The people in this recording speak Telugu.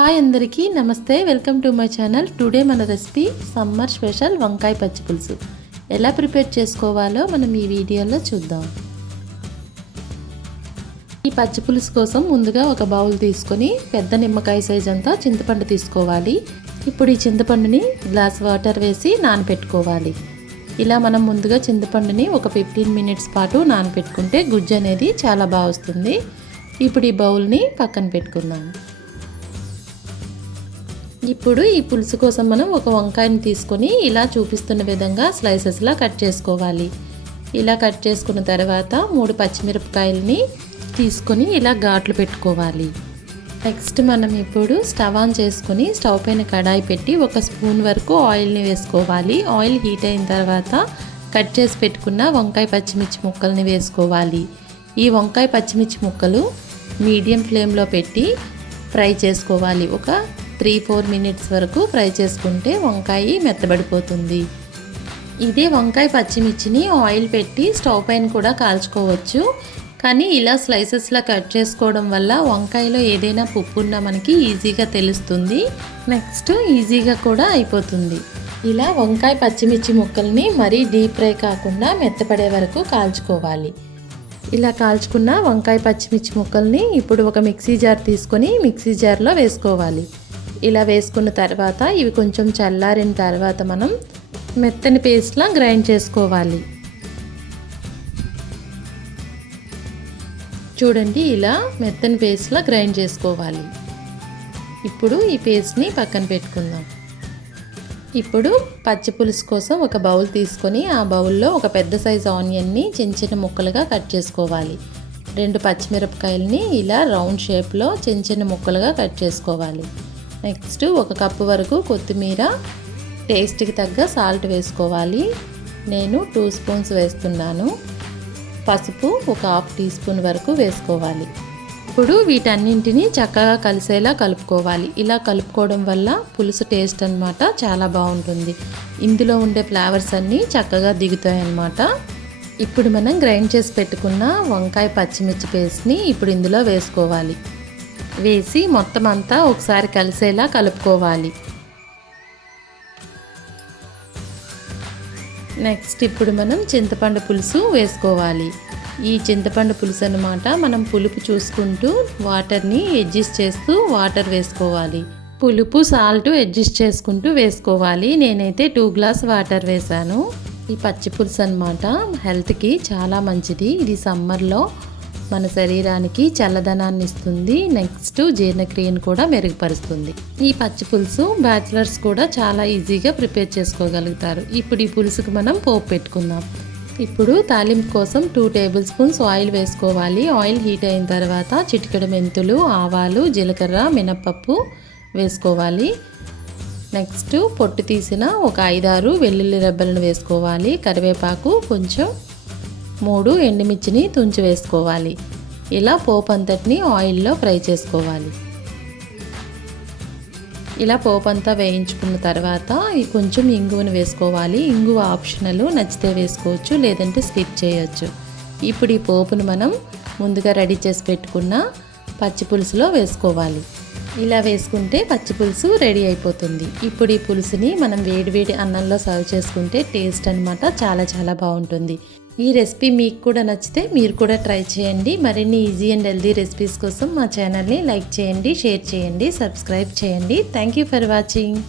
హాయ్ అందరికీ నమస్తే. Welcome to my channel. Today మన రెసిపీ సమ్మర్ స్పెషల్ వంకాయ పచ్చి పులుసు. ఎలా ప్రిపేర్ చేసుకోవాలో మనం ఈ వీడియోలో చూద్దాం. ఈ పచ్చి పులుసు కోసం ముందుగా ఒక బౌల్ తీసుకొని పెద్ద నిమ్మకాయ సైజ్ అంతా చింతపండు తీసుకోవాలి. ఇప్పుడు ఈ చింతపండుని గ్లాస్ వాటర్ వేసి నానబెట్టుకోవాలి ఇలా మనం ముందుగా చింతపండుని ఒక ఫిఫ్టీన్ మినిట్స్ పాటు నానబెట్టుకుంటే గుజ్జు అనేది చాలా బాగా వస్తుంది. ఇప్పుడు ఈ బౌల్ని పక్కన పెట్టుకుందాం. ఇప్పుడు ఈ పులుసు కోసం మనం ఒక వంకాయని తీసుకొని ఇలా చూపిస్తున్న విధంగా స్లైసెస్లా కట్ చేసుకోవాలి. ఇలా కట్ చేసుకున్న తర్వాత మూడు పచ్చిమిరపకాయలని తీసుకొని ఇలా ఘాట్లు పెట్టుకోవాలి. నెక్స్ట్ మనం ఇప్పుడు స్టవ్ ఆన్ చేసుకొని స్టవ్ పైన కడాయి పెట్టి ఒక స్పూన్ వరకు ఆయిల్ని వేసుకోవాలి. ఆయిల్ హీట్ అయిన తర్వాత కట్ చేసి పెట్టుకున్న వంకాయ పచ్చిమిర్చి ముక్కల్ని వేసుకోవాలి. ఈ వంకాయ పచ్చిమిర్చి ముక్కలు మీడియం ఫ్లేమ్లో పెట్టి ఫ్రై చేసుకోవాలి. ఒక త్రీ ఫోర్ మినిట్స్ వరకు ఫ్రై చేసుకుంటే వంకాయ మెత్తబడిపోతుంది. ఇదే వంకాయ పచ్చిమిర్చిని ఆయిల్ పెట్టి స్టవ్ పైన కూడా కాల్చుకోవచ్చు. కానీ ఇలా స్లైసెస్లా కట్ చేసుకోవడం వల్ల వంకాయలో ఏదైనా పుప్పు ఉన్నా మనకి ఈజీగా తెలుస్తుంది. నెక్స్ట్ ఈజీగా కూడా అయిపోతుంది. ఇలా వంకాయ పచ్చిమిర్చి ముక్కల్ని మరీ డీప్ ఫ్రై కాకుండా మెత్తపడే వరకు కాల్చుకోవాలి. ఇలా కాల్చుకున్న వంకాయ పచ్చిమిర్చి ముక్కల్ని ఇప్పుడు ఒక మిక్సీ జార్ తీసుకొని మిక్సీ జార్లో వేసుకోవాలి. ఇలా వేసుకున్న తర్వాత ఇవి కొంచెం చల్లారిన తర్వాత మనం మెత్తని పేస్ట్లా గ్రైండ్ చేసుకోవాలి. చూడండి ఇలా మెత్తని పేస్ట్లా గ్రైండ్ చేసుకోవాలి. ఇప్పుడు ఈ పేస్ట్ని పక్కన పెట్టుకుందాం. ఇప్పుడు పచ్చి పులుసు కోసం ఒక బౌల్ తీసుకొని ఆ బౌల్లో ఒక పెద్ద సైజు ఆనియన్ని చిన్న చిన్న ముక్కలుగా కట్ చేసుకోవాలి. రెండు పచ్చిమిరపకాయలని ఇలా రౌండ్ షేప్లో చిన్న చిన్న ముక్కలుగా కట్ చేసుకోవాలి. నెక్స్ట్ ఒక కప్పు వరకు కొత్తిమీర టేస్ట్కి తగ్గ సాల్ట్ వేసుకోవాలి. నేను టూ స్పూన్స్ వేస్తున్నాను. పసుపు ఒక హాఫ్ టీ స్పూన్ వరకు వేసుకోవాలి. ఇప్పుడు వీటన్నింటినీ చక్కగా కలిసేలా కలుపుకోవాలి. ఇలా కలుపుకోవడం వల్ల పులుసు టేస్ట్ అనమాట చాలా బాగుంటుంది. ఇందులో ఉండే ఫ్లేవర్స్ అన్నీ చక్కగా దిగుతాయి అన్నమాట ఇప్పుడు మనం గ్రైండ్ చేసి పెట్టుకున్న వంకాయ పచ్చిమిర్చి పేస్ట్ని ఇప్పుడు ఇందులో వేసుకోవాలి. వేసి మొత్తం అంతా ఒకసారి కలిసేలా కలుపుకోవాలి. నెక్స్ట్ ఇప్పుడు మనం చింతపండు పులుసు వేసుకోవాలి. ఈ చింతపండు పులుసు అనమాట మనం పులుపు చూసుకుంటూ వాటర్ని అడ్జస్ట్ చేస్తూ వాటర్ వేసుకోవాలి. పులుపు సాల్ట్ అడ్జస్ట్ చేసుకుంటూ వేసుకోవాలి. నేనైతే టూ గ్లాస్ వాటర్ వేసాను. ఈ పచ్చి పులుసు అనమాట హెల్త్కి చాలా మంచిది. ఇది సమ్మర్లో మన శరీరానికి చల్లదనాన్ని ఇస్తుంది. నెక్స్ట్ జీర్ణక్రియను కూడా మెరుగుపరుస్తుంది. ఈ పచ్చి పులుసు బ్యాచిలర్స్ కూడా చాలా ఈజీగా ప్రిపేర్ చేసుకోగలుగుతారు. ఇప్పుడు ఈ పులుసుకు మనం పోపు పెట్టుకుందాం. ఇప్పుడు తాలింపు కోసం టూ టేబుల్ స్పూన్స్ ఆయిల్ వేసుకోవాలి. ఆయిల్ హీట్ అయిన తర్వాత చిటికెడు మెంతులు ఆవాలు జీలకర్ర మినప్పప్పు వేసుకోవాలి. నెక్స్ట్ పొట్టు తీసిన ఒక ఐదారు వెల్లుల్లి రెబ్బలను వేసుకోవాలి. కరివేపాకు కొంచెం మూడు ఎండుమిర్చిని తుంచి వేసుకోవాలి. ఇలా పోపు అంతటిని ఆయిల్లో ఫ్రై చేసుకోవాలి. ఇలా పోపు అంతా వేయించుకున్న తర్వాత కొంచెం ఇంగువను వేసుకోవాలి. ఇంగువ ఆప్షనల్ నచ్చితే వేసుకోవచ్చు లేదంటే స్కిప్ చేయొచ్చు. ఇప్పుడు ఈ పోపును మనం ముందుగా రెడీ చేసి పెట్టుకున్న పచ్చి పులుసులో వేసుకోవాలి. ఇలా వేసుకుంటే పచ్చి పులుసు రెడీ అయిపోతుంది. ఇప్పుడు ఈ పులుసుని మనం వేడివేడి అన్నంలో సర్వ్ చేసుకుంటే టేస్ట్ అనమాట చాలా చాలా బాగుంటుంది. ఈ రెసిపీ మీకు కూడా నచ్చితే మీరు కూడా ట్రై చేయండి. మరిన్ని ఈజీ అండ్ హెల్దీ రెసిపీస్ కోసం మా ఛానల్ని లైక్ చేయండి షేర్ చేయండి సబ్స్క్రైబ్ చేయండి. Thank you for watching